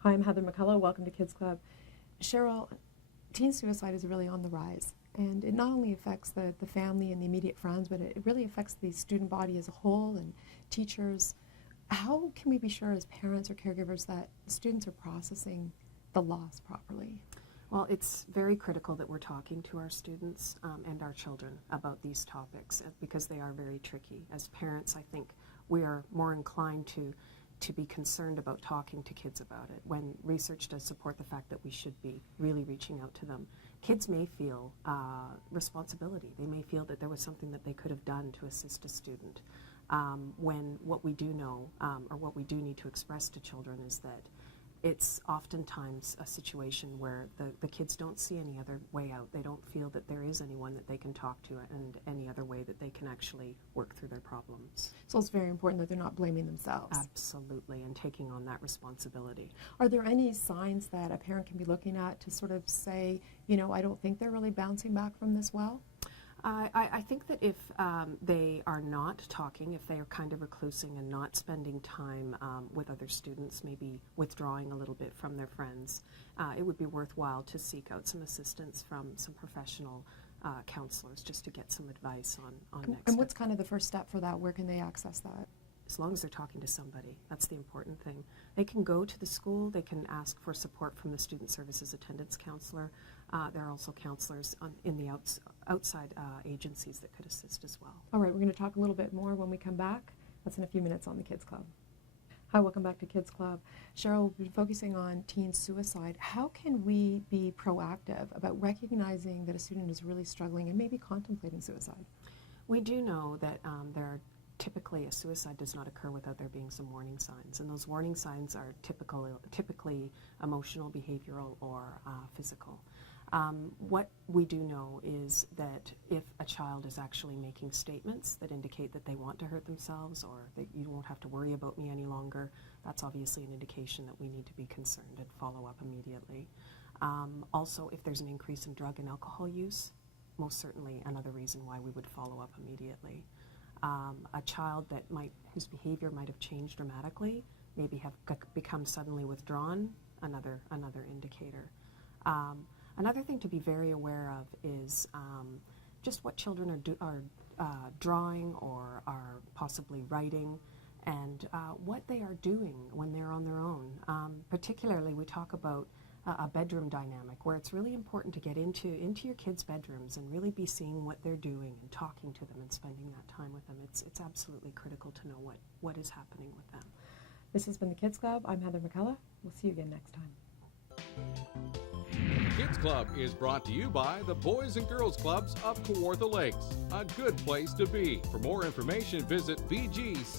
Hi, I'm Heather McCullough. Welcome to Kids Club. Cheryl, teen suicide is really on the rise, and it not only affects the family and the immediate friends, but it really affects the student body as a whole and teachers. How can we be sure as parents or caregivers that students are processing the loss properly? Well, it's very critical that we're talking to our students and our children about these topics because they are very tricky. As parents, I think we are more inclined to be concerned about talking to kids about it when research does support the fact that we should be really reaching out to them. Kids may feel responsibility. They may feel that there was something that they could have done to assist a student. When what we do know or what we do need to express to children is that it's oftentimes a situation where the kids don't see any other way out. They don't feel that there is anyone that they can talk to and any other way that they can actually work through their problems. So it's very important that they're not blaming themselves. Absolutely, and taking on that responsibility. Are there any signs that a parent can be looking at to sort of say, you know, I don't think they're really bouncing back from this well? I think that if they are not talking, if they are kind of reclusing and not spending time with other students, maybe withdrawing a little bit from their friends, it would be worthwhile to seek out some assistance from some professional counselors just to get some advice on next And what's kind of the first step for that? Where can they access that? As long as they're talking to somebody. That's the important thing. They can go to the school, they can ask for support from the Student Services Attendance Counselor. There are also counselors in the outside agencies that could assist as well. All right, we're going to talk a little bit more when we come back. That's in a few minutes on the Kids Club. Hi, welcome back to Kids Club. Cheryl, we've been focusing on teen suicide. How can we be proactive about recognizing that a student is really struggling and maybe contemplating suicide? We do know that there are typically a suicide does not occur without there being some warning signs, and those warning signs are typically emotional, behavioral, or physical. What we do know is that if a child is actually making statements that indicate that they want to hurt themselves or that you won't have to worry about me any longer, that's obviously an indication that we need to be concerned and follow up immediately. Also, if there's an increase in drug and alcohol use, most certainly another reason why we would follow up immediately. A child whose behavior might have changed dramatically, maybe have become suddenly withdrawn, another indicator. Another thing to be very aware of is just what children are drawing or are possibly writing, and what they are doing when they're on their own. Particularly, we talk about a bedroom dynamic where it's really important to get into your kids' bedrooms and really be seeing what they're doing and talking to them and spending that time with them. It's absolutely critical to know what is happening with them. This has been the Kids Club. I'm Heather McCullough. We'll see you again next time. Kids Club is brought to you by the Boys and Girls Clubs of Kawartha Lakes, a good place to be. For more information, visit BGCKL.com.